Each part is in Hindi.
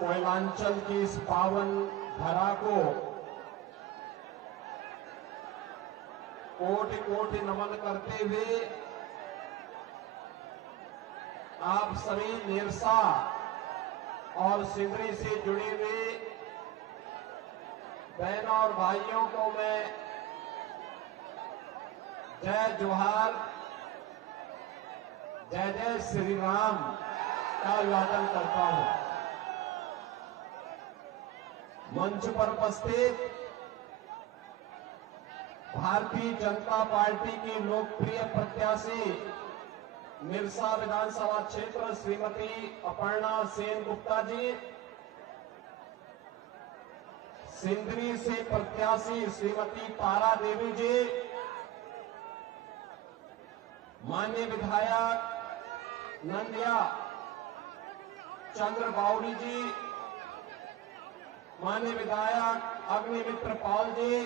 कोयलांचल की इस पावन धरा को कोटि कोटि नमन करते हुए आप सभी निरसा और सिंदरी से जुड़े हुए बहनों और भाइयों को मैं जय जोहार, जय जय श्री राम का अभिवादन करता हूं। मंच पर उपस्थित भारतीय जनता पार्टी की लोकप्रिय प्रत्याशी निरसा विधानसभा क्षेत्र श्रीमती अपर्णा सेन गुप्ता जी, सिंदरी से प्रत्याशी श्रीमती तारा देवी जी, माननीय विधायक नंदिया चंद्र बावरी जी, माननीय विधायक अग्निमित्र पाल जी,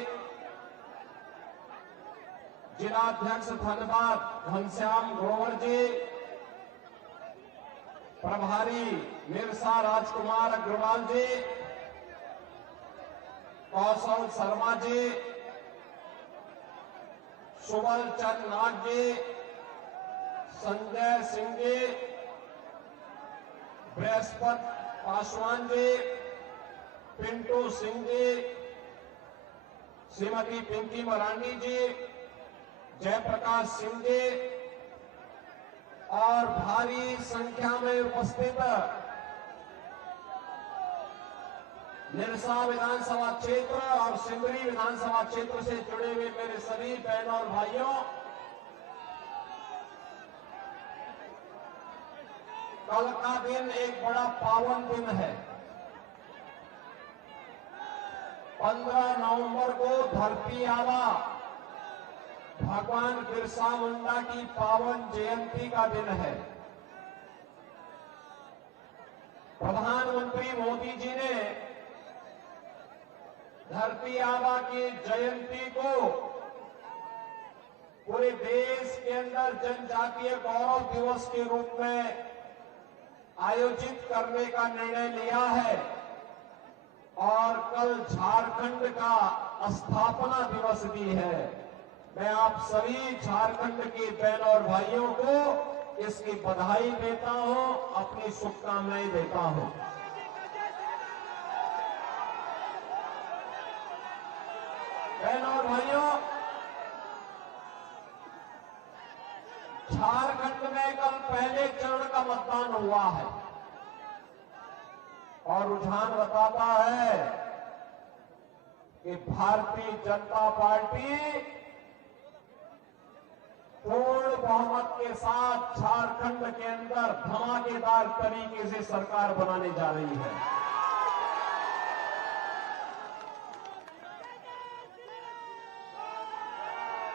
जिलाध्यक्ष धनबाद घनश्याम ग्रोवर जी, प्रभारी निरसा राजकुमार अग्रवाल जी, कौशल शर्मा जी, सुबल चंद नाग जी, संजय सिंह जी, बृहस्पति पासवान जी, पिंटू सिंह जी, श्रीमती पिंकी मरांडी जी, जयप्रकाश सिंह जी और भारी संख्या में उपस्थित निरसा विधानसभा क्षेत्र और सिंदरी विधानसभा क्षेत्र से जुड़े हुए मेरे सभी बहनों और भाइयों, कल का दिन एक बड़ा पावन दिन है। 15 नवंबर को धरती आबा भगवान बिरसा मुंडा की पावन जयंती का दिन है। प्रधानमंत्री मोदी जी ने धरती आबा की जयंती को पूरे देश के अंदर जनजातीय गौरव दिवस के रूप में आयोजित करने का निर्णय लिया है और कल झारखंड का स्थापना दिवस भी है। मैं आप सभी झारखंड के बहनों और भाइयों को इसकी बधाई देता हूं, अपनी शुभकामनाएं देता हूं। बहनों और भाइयों, झारखंड में कल पहले चरण का मतदान हुआ है और रुझान बताता है कि भारतीय जनता पार्टी पूर्ण बहुमत के साथ झारखंड के अंदर धमाकेदार तरीके से सरकार बनाने जा रही है।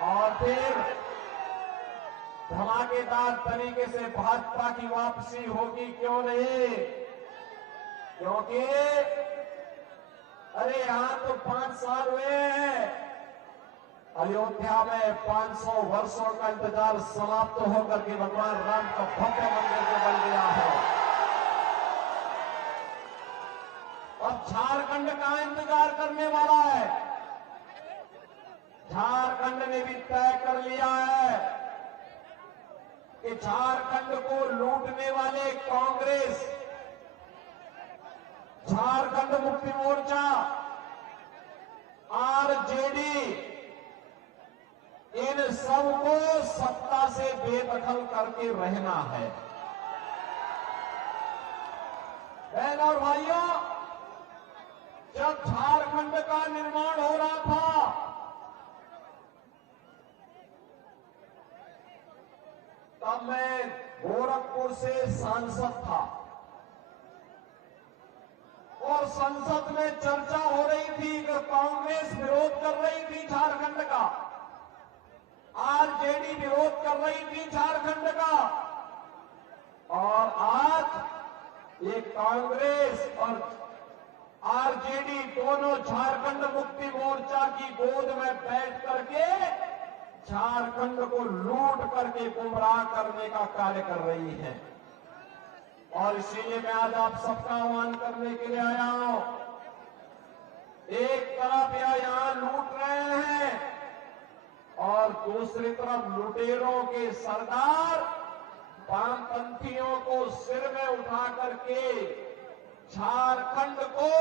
और फिर धमाकेदार तरीके से भाजपा की वापसी होगी, क्यों नहीं? क्योंकि अरे यहां तो 5 साल हुए हैं, अयोध्या में 500 वर्षों का इंतजार समाप्त होकर के भगवान राम का भव्य मंदिर जो बन गया है। अब झारखंड का इंतजार करने वाला है। झारखंड ने भी तय कर लिया है कि झारखंड को लूटने वाले कांग्रेस, झारखंड मुक्ति मोर्चा, आरजेडी, इन सबको सत्ता से बेदखल करके रहना है। बहनों और भाइयों, जब झारखंड का निर्माण हो रहा था तब मैं गोरखपुर से सांसद था और संसद में चर्चा हो रही थी कि कांग्रेस विरोध कर रही थी झारखंड का, आरजेडी विरोध कर रही थी झारखंड का, और आज ये कांग्रेस और आरजेडी दोनों झारखंड मुक्ति मोर्चा की गोद में बैठ करके झारखंड को लूट करके गुमराह करने का कार्य कर रही है। और इसीलिए मैं आज आप सबका आह्वान करने के लिए आया हूं। एक तरफ यहां लूट रहे हैं और दूसरी तरफ लुटेरों के सरदार वामपंथियों को सिर में उठा करके झारखंड को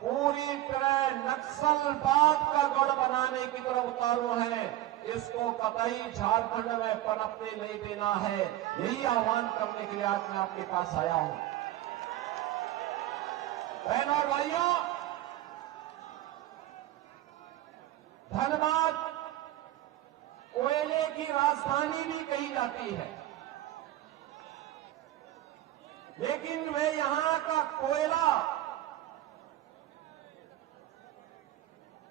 पूरी तरह नक्सलवाद का गढ़ बनाने की तरफ उतारू है। इसको कतई झारखंड में पनपने नहीं देना है। यही आह्वान करने के लिए आज मैं आपके पास आया हूं। बहनों और भाइयों, धनबाद कोयले की राजधानी भी कही जाती है, लेकिन वे यहां का कोयला,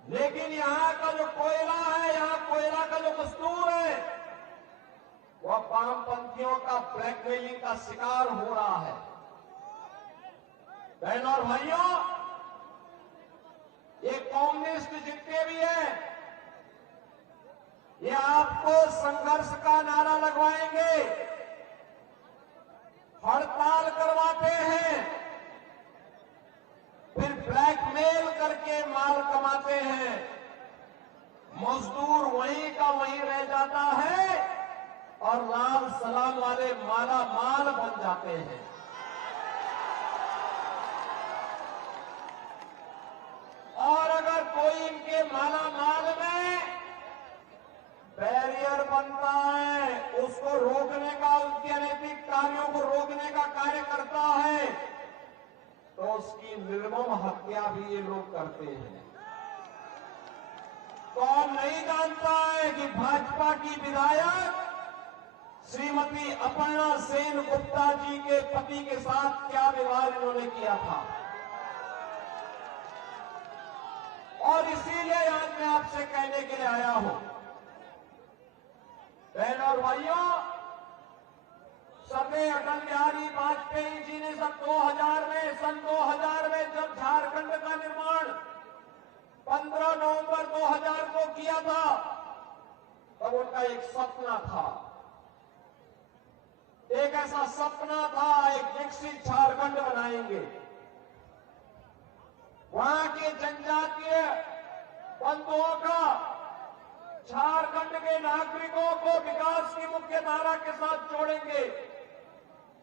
लेकिन यहां का जो कोयला है, यहां कोयला का जो मजदूर है, वह वामपंथियों का ब्लैकमेलिंग का शिकार हो रहा है। बहनों और भाइयों, ये कम्युनिस्ट जितने भी हैं, ये आपको संघर्ष का नारा लगवाएंगे, हड़ताल करवाते हैं, फिर ब्लैकमेल करके माल कमाते हैं। मजदूर वहीं का वहीं रह जाता है और लाल सलाम वाले माला माल बन जाते हैं। और अगर कोई इनके माला माल में बैरियर बनता है, उसको रोकने का, उनके अनैतिक कार्यों को रोकने का कार्य करता है, तो उसकी निर्मम हत्या भी ये लोग करते हैं। कौन नहीं जानता है कि भाजपा की विधायक श्रीमती अपर्णा सेन गुप्ता जी के पति के साथ क्या व्यवहार इन्होंने किया था। और इसीलिए आज मैं आपसे कहने के लिए आया हूं, बहनों और भाइयों, सरदार अटल बिहारी वाजपेयी जी ने सन 2000 में जब झारखंड का निर्माण 15 नवंबर 2000 को किया था, तब उनका एक सपना था, एक ऐसा सपना था, एक विकसित झारखंड बनाएंगे। वहां के जनजातीय बंधुओं का, झारखंड के नागरिकों को विकास की मुख्य धारा के साथ जोड़ेंगे।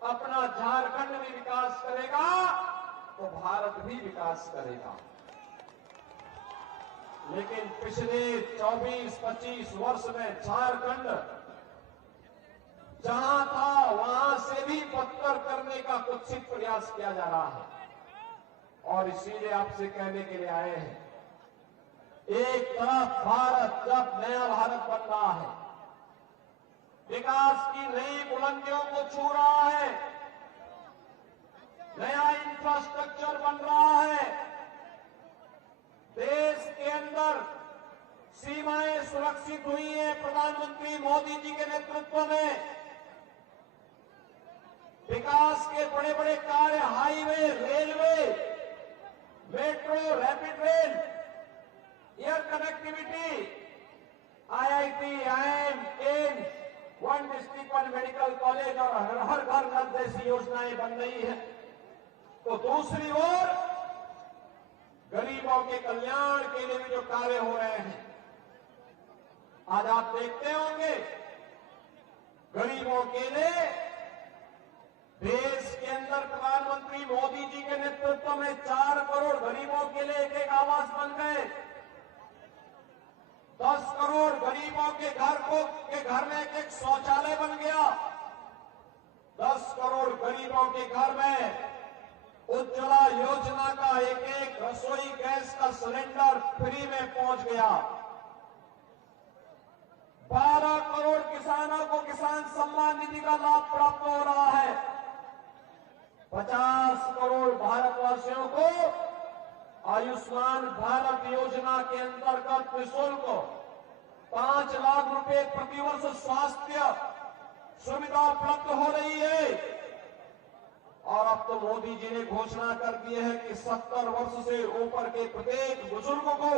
अपना झारखंड भी विकास करेगा तो भारत भी विकास करेगा। लेकिन पिछले 24-25 वर्ष में झारखंड जहां था वहां से भी बदतर करने का कुत्सित प्रयास किया जा रहा है। और इसीलिए आपसे कहने के लिए आए हैं, एक तरफ भारत जब नया भारत बन रहा है, विकास की नई बुलंदियों को छू रहा है, नया इंफ्रास्ट्रक्चर बन रहा है, देश के अंदर सीमाएं सुरक्षित हुई हैं प्रधानमंत्री मोदी जी के नेतृत्व में, विकास के बड़े बड़े कार्य, highway, railway, metro, rapid rail, air connectivity, IIT, IIM, AIIMS, one district one medical college और हर घर नल जैसी योजनाएं बन रही है। तो दूसरी ओर गरीबों के कल्याण के लिए भी जो कार्य हो रहे हैं, आज आप देखते होंगे, गरीबों के लिए देश के अंदर प्रधानमंत्री मोदी जी के नेतृत्व में 4 करोड़ गरीबों के लिए एक आवास बन गए। 10 करोड़ गरीबों के घर में एक शौचालय बन गया। 10 करोड़ गरीबों के घर में उज्ज्वला योजना का एक रसोई गैस का सिलेंडर फ्री में पहुंच गया। 12 करोड़ किसानों को किसान सम्मान निधि का लाभ प्राप्त हो रहा है। 50 करोड़ भारतवासियों को आयुष्मान भारत योजना के अंतर्गत निःशुल्क 5 लाख रुपए प्रतिवर्ष स्वास्थ्य सुविधा उपलब्ध हो रही है। और अब तो मोदी जी ने घोषणा कर दी है कि 70 वर्ष से ऊपर के प्रत्येक बुजुर्ग को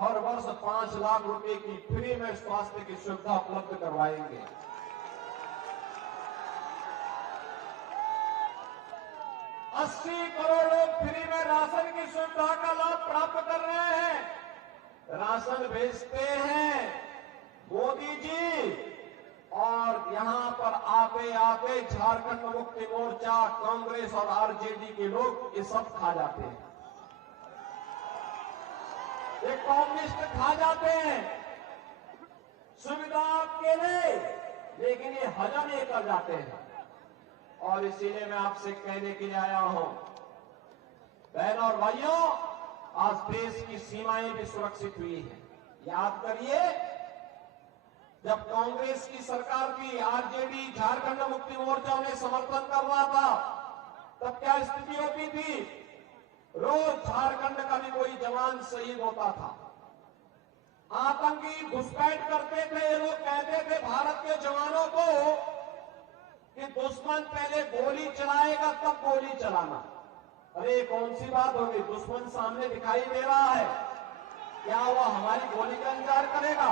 हर वर्ष 5 लाख रुपए की फ्री में स्वास्थ्य की सुविधा उपलब्ध करवाएंगे। 80 करोड़ लोग फ्री में राशन की सुविधा का लाभ प्राप्त कर रहे हैं, राशन भेजते हैं मोदी जी। और यहां पर आते आते झारखंड मुक्ति मोर्चा, कांग्रेस और आरजेडी के लोग ये सब खा जाते हैं, ये कम्युनिस्ट खा जाते हैं सुविधा आपके लिए, लेकिन ये हजम ये कर जाते हैं। और इसीलिए मैं आपसे कहने के लिए आया हूं, बहनों और भाइयों, आज देश की सीमाएं भी सुरक्षित हुई हैं। याद करिए, जब कांग्रेस की सरकार थी, आरजेडी, झारखंड मुक्ति मोर्चा उन्हें समर्थन कर रहा था, तब क्या स्थिति होती थी? रोज झारखंड का भी कोई जवान शहीद होता था, आतंकी घुसपैठ करते थे। ये लोग कहते थे भारत के जवानों को कि दुश्मन पहले गोली चलाएगा तब गोली चलाना। अरे कौन सी बात होगी, दुश्मन सामने दिखाई दे रहा है, क्या वो हमारी गोली का इंतजार करेगा?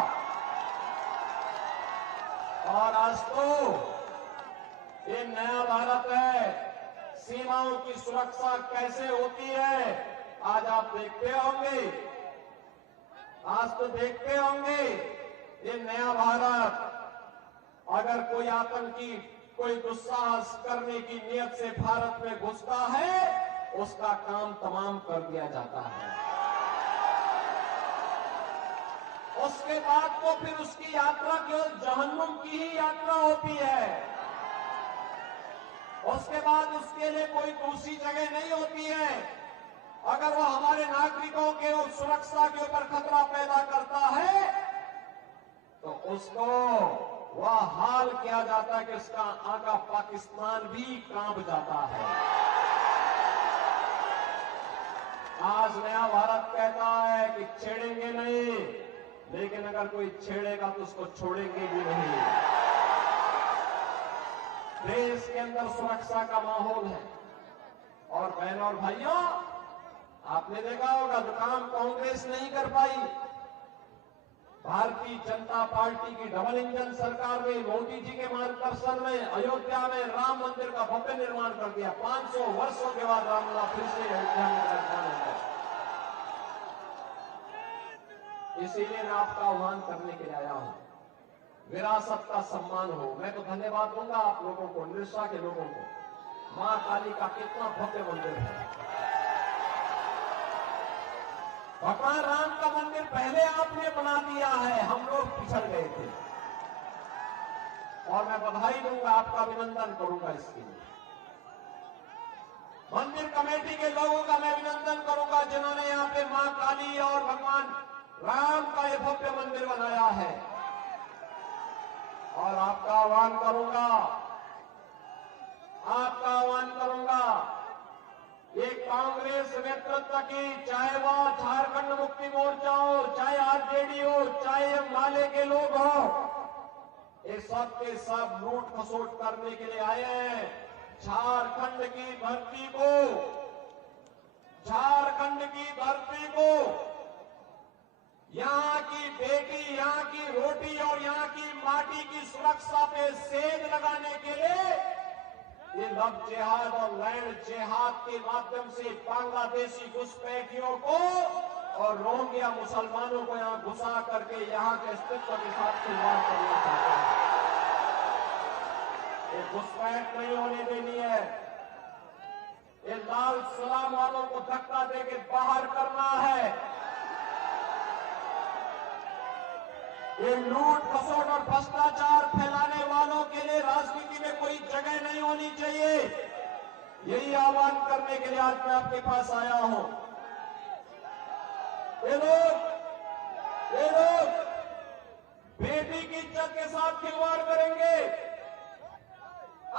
और आज तो ये नया भारत है, सीमाओं की सुरक्षा कैसे होती है आज आप देखते होंगे, आज तो देखते होंगे। ये नया भारत, अगर कोई आतंकी कोई दुस्साहस करने की नियत से भारत में घुसता है, उसका काम तमाम कर दिया जाता है। उसके बाद तो फिर उसकी यात्रा केवल जहन्नुम की ही यात्रा होती है, उसके बाद उसके लिए कोई दूसरी जगह नहीं होती है। अगर वो हमारे नागरिकों के सुरक्षा के ऊपर खतरा पैदा करता है, तो उसको वह हाल किया जाता है कि उसका आका पाकिस्तान भी कांप जाता है। आज नया भारत कहता है कि छेड़ेंगे नहीं, लेकिन अगर कोई छेड़ेगा तो उसको छोड़ेंगे भी नहीं। देश के अंदर सुरक्षा का माहौल है। और बहनों और भाइयों, आपने देखा होगा जो काम कांग्रेस नहीं कर पाई, भारतीय जनता पार्टी की डबल इंजन सरकार ने मोदी जी के मार्गदर्शन में अयोध्या में राम मंदिर का भव्य निर्माण कर दिया। 500 वर्षों के बाद रामलला फिर से अयोध्या में निर्माण हो गया। इसीलिए मैं आपका आह्वान करने के लिए आया हूं, विरासत का सम्मान हो। मैं तो धन्यवाद दूंगा आप लोगों को, निरसा के लोगों को। मां काली का कितना भव्य मंदिर है, भगवान राम का मंदिर पहले आपने बना दिया है, हम लोग पिछड़ गए थे। और मैं बधाई दूंगा, आपका अभिनंदन करूंगा इसके लिए। मंदिर कमेटी के लोगों का मैं अभिनंदन करूंगा जिन्होंने यहां पे मां काली और भगवान राम का ये भव्य मंदिर बनाया है। और आपका आह्वान करूंगा, ये कांग्रेस नेतृत्व की, चाहे वह झारखंड मुक्ति मोर्चा हो, चाहे आरजेडी हो, चाहे माले के लोग हो, ये सब के सब लूट खसोट करने के लिए आए हैं। झारखंड की धरती को, यहां की बेटी, यहां की रोटी और यहां की माटी की सुरक्षा पे सेज लगाने के लिए ये लव जिहाद और लैंड जिहाद के माध्यम से बांग्लादेशी घुसपैठियों को और रोहिंग्या मुसलमानों को यहां घुसा करके यहां के अस्तित्व के साथ खिलवाड़ करना चाहते हैं। ये घुसपैठ नहीं होने देनी है। ये लाल सलाम वालों को धक्का देके बाहर करना है। ये लूट खसोट और भ्रष्टाचार फैलाने वालों के लिए राजनीति में कोई जगह नहीं होनी चाहिए। यही आह्वान करने के लिए आज मैं आपके पास आया हूं। ये लोग बेटी की इज्जत के साथ खिलवाड़ करेंगे,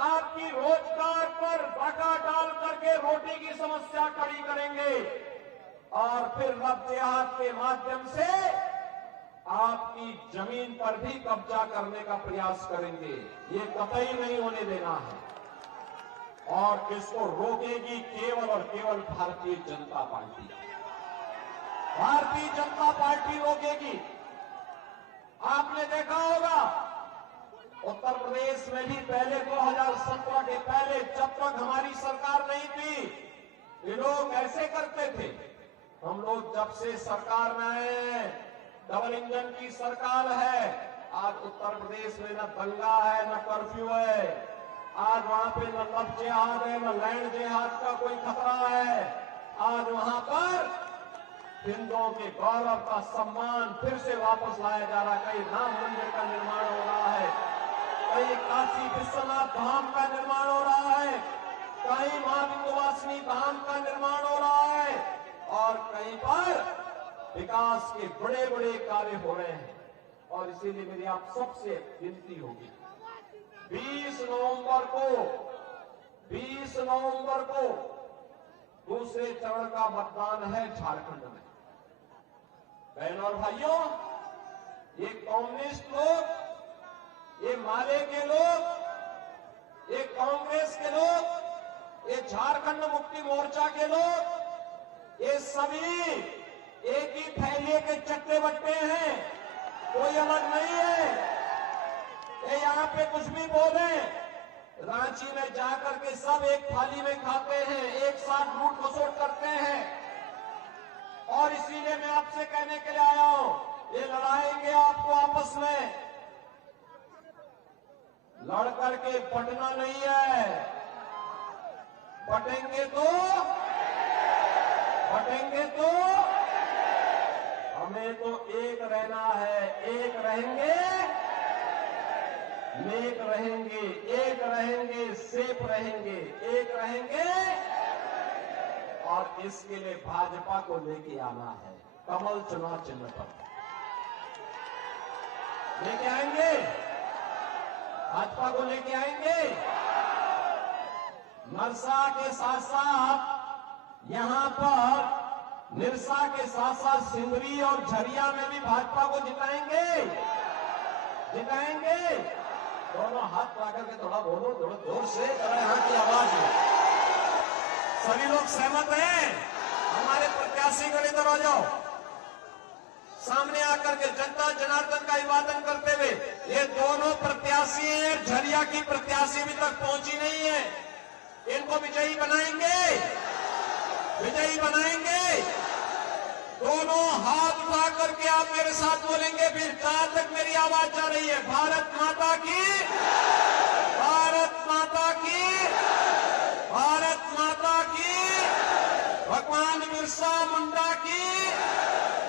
आपकी रोजगार पर डाका डाल करके रोटी की समस्या खड़ी करेंगे और फिर लव जिहाद के माध्यम से आपकी जमीन पर भी कब्जा करने का प्रयास करेंगे। ये कतई नहीं होने देना है और इसको रोकेगी केवल और केवल भारतीय जनता पार्टी। भारतीय जनता पार्टी रोकेगी। आपने देखा होगा उत्तर प्रदेश में भी पहले 2017 के पहले जब तक हमारी सरकार नहीं थी, ये लोग ऐसे करते थे। हम लोग जब से सरकार में आए, डबल इंजन की सरकार है, आज उत्तर प्रदेश में न दंगा है न कर्फ्यू है, आज वहां पे न लव जिहाद है न लैंड जिहाद का कोई खतरा है। आज वहां पर हिंदुओं के गौरव का सम्मान फिर से वापस लाया जा रहा है। कहीं राम मंदिर का निर्माण हो रहा है, कहीं काशी विश्वनाथ धाम का निर्माण हो रहा है, कहीं मां विंध्यवासिनी धाम का निर्माण हो रहा है, और कहीं पर विकास के बड़े बड़े कार्य हो रहे हैं। और इसीलिए मेरी आप सबसे विनती होगी, 20 नवंबर को दूसरे चरण का मतदान है झारखंड में। बहनों और भाइयों, ये कम्युनिस्ट लोग, ये माले के लोग, ये कांग्रेस के लोग, ये झारखंड मुक्ति मोर्चा के लोग, ये सभी एक ही थैले के चट्टे बट्टे हैं, कोई अलग नहीं है। ये यहां पे कुछ भी बोले, रांची में जाकर के सब एक थाली में खाते हैं, एक साथ लूट खसोट करते हैं। और इसीलिए मैं आपसे कहने के लिए आया हूं, ये लड़ाएंगे आपको आपस में, लड़ करके बटना नहीं है। बटेंगे तो हमें तो एक रहना है, एक रहेंगे, नेक रहेंगे, एक रहेंगे, सेफ रहेंगे, एक रहेंगे। और इसके लिए भाजपा को लेके आना है, कमल चुनाव चिन्ह पर लेके आएंगे, भाजपा को लेके आएंगे। नरसा के साथ साथ यहां पर निरसा के साथ साथ सिंदरी और झरिया में भी भाजपा को जिताएंगे। दोनों हाथ ला करके थोड़ा बोलो, थोड़ा जोर से, यहाँ की आवाज है। सभी लोग सहमत हैं? हमारे प्रत्याशी को इधर आ जाओ, सामने आकर के जनता जनार्दन का अभिवादन करते हुए। ये दोनों प्रत्याशी हैं, झरिया की प्रत्याशी अभी तक पहुंची नहीं है, इनको विजयी बनाएंगे। दोनों हाथ उठा करके आप मेरे साथ बोलेंगे, फिर जहां तक मेरी आवाज जा रही है, भारत माता की, भारत माता की, भारत माता की, भगवान बिरसा मुंडा की,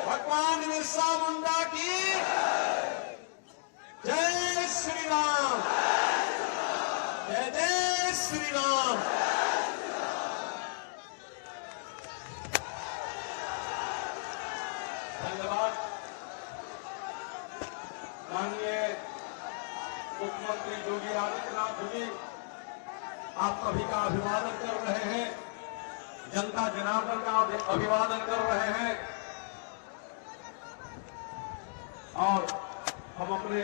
भगवान बिरसा मुंडा की जय श्री राम, जय जय श्री राम। धन्यवाद। माननीय मुख्यमंत्री योगी आदित्यनाथ जी आप सभी का अभिवादन कर रहे हैं, जनता जनार्दन का अभिवादन कर रहे हैं। और हम अपने